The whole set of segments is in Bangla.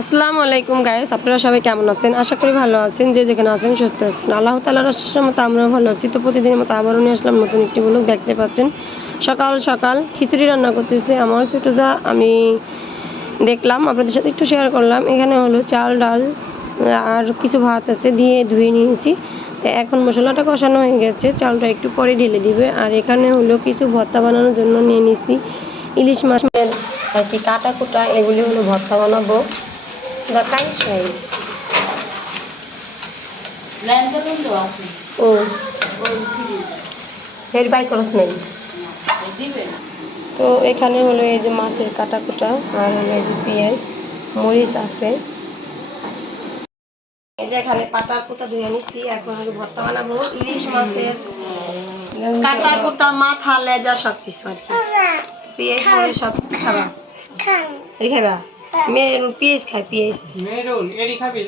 আসসালামু আলাইকুম গায়েস আপনারা সবাই কেমন আছেন? আশা করি ভালো আছেন, যে যেখানে আছেন সুস্থ আছেন। আল্লাহ তালার আশ্বাসের মতো আমরাও ভালো আছি। তো প্রতিদিনের মতো আবারও নিয়ে আসলাম নতুন একটি ব্লগ দেখতে পাচ্ছেন? সকাল সকাল খিচুড়ি রান্না করতেছে। আমার ছোটো যা, আমি দেখলাম, আপনাদের সাথে একটু শেয়ার করলাম। এখানে হলো চাল, ডাল, আর কিছু ভাত আছে, দিয়ে ধুয়ে নিয়েছি। তো এখন মশলাটা কষানো হয়ে গেছে। চালটা একটু পরে ঢেলে দিবে। আর এখানে হলো কিছু ভর্তা বানানোর জন্য নিয়ে নিছি। ইলিশ মাছের আর কি কাটা কুটা এগুলি হলো ভর্তা বানাবো। সেই ও ভেরিফাই করস নেই? তো এখানে হলো এই যে মাছের কাটা কুটা আর হলো এই যে পেঁয়াজ মরিচ আছে। এই যে এখানে পাটা কুটা ধুয়ে নিছি এখন হলো ভর্তা বানাবো ইলিশ মাছের কাটা কুটা মাথা লেজা সব কিছু আর কি। পেঁয়াজ মরিচ সব খাবা এই খাইবা মেয়ে পেঁয়াজ খায় পেঁয়াজ মেরুন এডি খাবি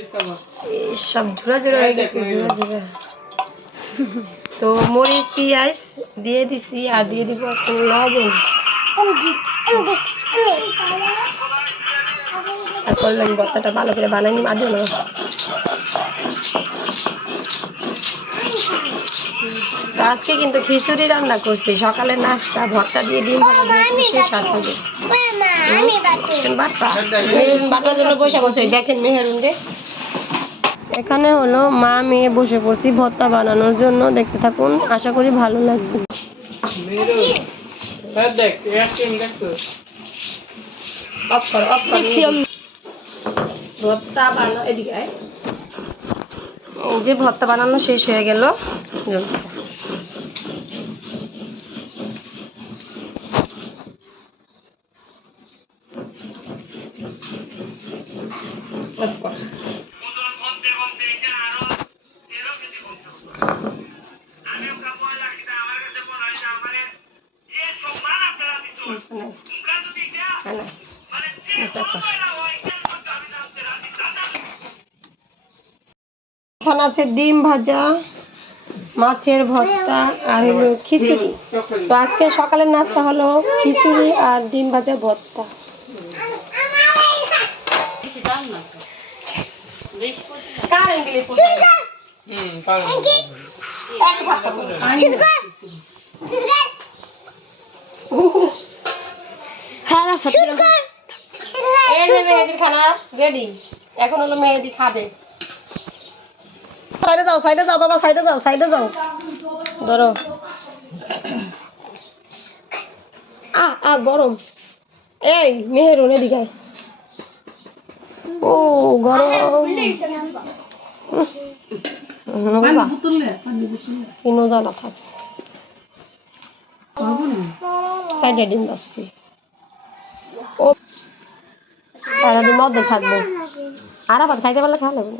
সব ঝুরা ঝুরা হয়ে গেছে ঝুরা ঝুরা। তো মরিচ পেঁয়াজ দিয়ে দিছি আর দিয়ে দিব লবণ। আর করলাম ভর্তাটা ভালো করে বানাইনি আদৌ না আজকে কিন্তু খিচুড়ি রান্না করছি। সকালে নাস্তা ভর্তা দিয়ে ডিম ভাজা দিয়ে খুশি সাত হবে বাটার জন্য বসে বসে দেখেন মেহরুন রে। এখানে হলো মা মেয়ে বসে পড়ছি ভর্তা বানানোর জন্য দেখতে থাকুন আশা করি ভালো লাগবে। হ্যাঁ দেখ একদিন অফ কর অফ কর ভর্তা বানানো এদিকে এই যে ভর্তা বানানো শেষ হয়ে গেল। অফ হ্যাঁ, আছে ডিম ভাজা মাছের ভর্তা আর হলো খিচুড়ি। তো আজকে সকালের নাস্তা হলো খিচুড়ি আর ডিম ভাজা ভর্তা। কারেন্ট বিলে হুম পারব এক ধাক্কা করে। এই যে মেহেদির খানা রেডি এখন হলো মেহেদি খাবে। সাইডে যাও সাইডে যাও বাবা সাইডে যাও সাইডে যাও। ধরো। আ আ গরম। এই মেহেরুন এদিকে। ও গরম। থাকছে সাইডে ডিম ও মধ্যে থাকবে। আর আবার খাইতে পারলে খাওয়া লাগবে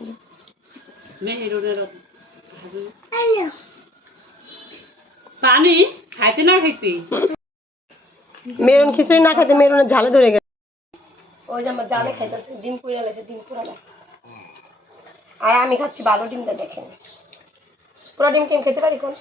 পানি খাইতে না খাইতে মেরুন খিচুড়ি না খাইতে মেরুনের ঝালে ধরে গেছে ওই যে আমার জালে খাইতেছে ডিম পুড়ে গেছে ডিম পুরা আর আমি খাচ্ছি ভালো ডিমটা দেখেন পুরো ডিম কেম খেতে পারি কোন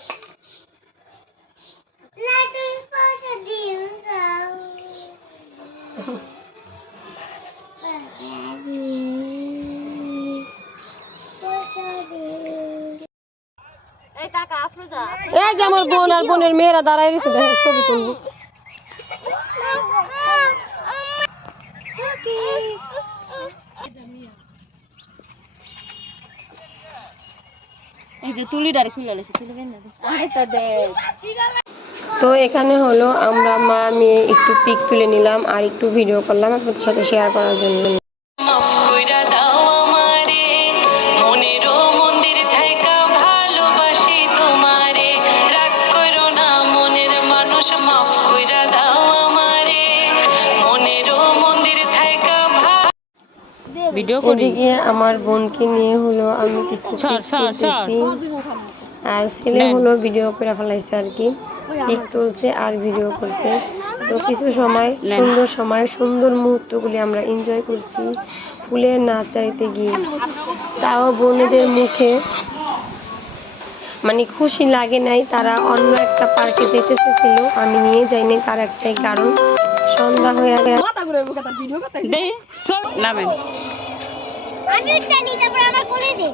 এই যে আমার বোন আর বোনের মেয়েরা দাঁড়ায় রয়েছে দেখেন ছবি তুলবো। তো এখানে হলো আমরা মা মেয়ে একটু পিক তুলে নিলাম আর একটু ভিডিও করলাম আপনাদের সাথে শেয়ার করার জন্য। ভিডিও ওদিকে আমার বোনকে নিয়ে হলো আমি কিছু। আর ছেলে হলো ভিডিও করে ফেলাইছে আর কি। পিক তুলছে আর ভিডিও করছে। তো কিছু সময় সুন্দর সময় সুন্দর মুহূর্তগুলি আমরা এনজয় করছি। ফুলের নাচাইতে গিয়ে। তাও বোনেদের মুখে। মানে খুশি লাগে নাই তারা অন্য একটা পার্কে যেতে চেয়েছিল। আমি নিয়ে যাইনি তার একটাই কারণ। সন্ধ্যা হয়ে গেছে। নামেন। আমি তারপর আমার কোলে দে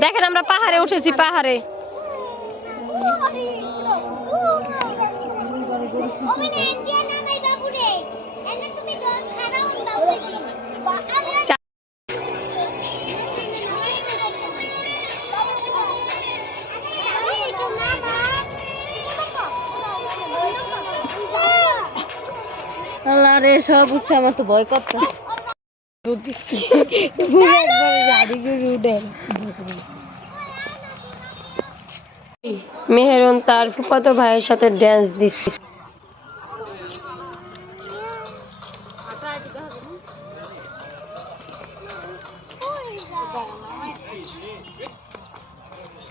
দেখেন আমরা পাহাড়ে উঠেছি পাহাড়ে আল্লাহ রে সব উঠছে আমার তো ভয় করতে মেহেরন তার ফুপাতো ভাইয়ের সাথে ড্যান্স দিচ্ছে।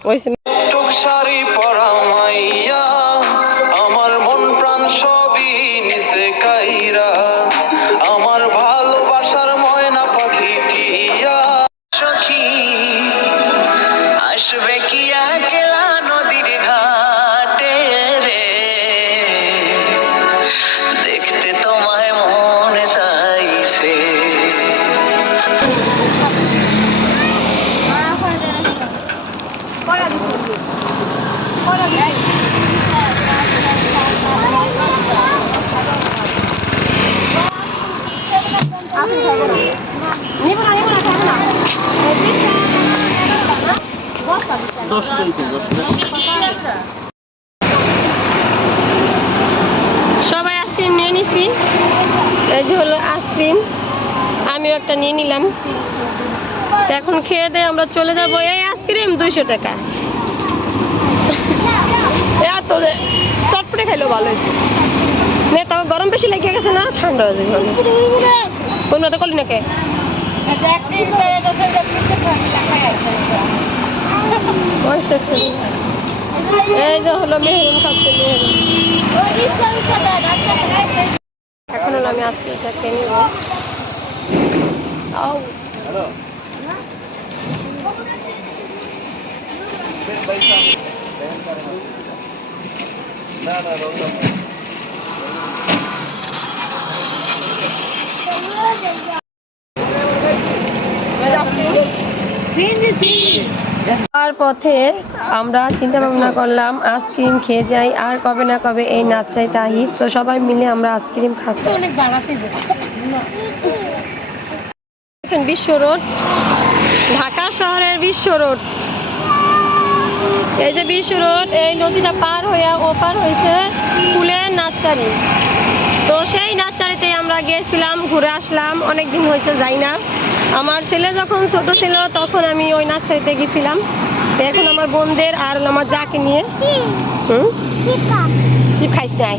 ওই টুক শাড়ি সবাই আইসক্রিম নিয়ে নিছি। এই যে হলো আইসক্রিম। আমিও একটা নিয়ে নিলাম। এখন খেয়ে দিয়ে আমরা চলে যাব। এই আইসক্রিম দুইশো টাকা। এত চটপটে খাইলো ভালো নে, তাও গরম বেশি লেগে গেছে না? ঠান্ডা হয়ে যাবে কোন মতো করলি নাকি? এই যে হলো মেহরুম খাচ্ছে এখন হলো আমি আজকে এটা খেয়ে নিব। আউ আর পথে আমরা চিন্তা ভাবনা করলাম, আইসক্রিম খেয়ে যাই, আর কবে না কবে এই নাচ তাহি তো সবাই মিলে আমরা আইসক্রিম খাচ্ছি অনেক দেখেন বিশ্ব রোড, ঢাকা শহরের বিশ্ব রোড। এই যে বিশ্ব রোড, এই নদীটা পার হইয়া ওপার হয়েছে ফুলের নাচচারি তো সেই নাচচারিতে আমরা গিয়েছিলাম ঘুরে আসলাম অনেক দিন হয়েছে যাই না। আমার ছেলে যখন ছোট ছিল, তখন আমি ওই নাচচারিতে গেছিলাম। এখন আমার বোনদের আর আমার যাকে নিয়ে, হুম? চিপ খাইস নাই।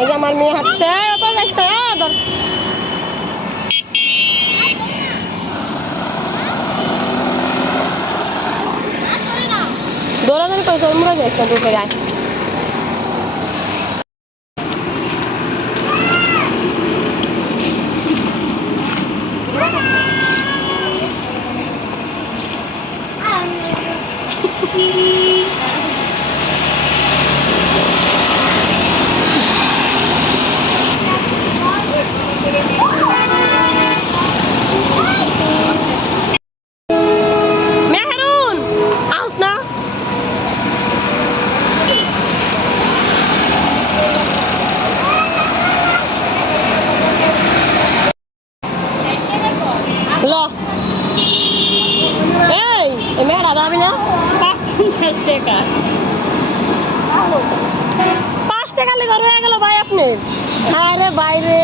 এই যে আমার মেয়ে হাঁটছে এই, ওপরে যাইস না, আ, ধর। দৌড়াদৌড়ি করে তোমরা যাইস না দূর করে আয় মেহরুন আস না ল এই এই মেয়েরা যাবি না পঞ্চাশ টাকা পাঁচ টাকা লেগে রয়ে গেল ভাই আপনি আরে বাইরে।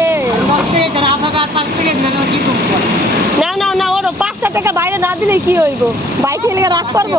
না না না ওর পাঁচটা টাকা বাইরে না দিলে কি হইব? বাইকে রাগ করব?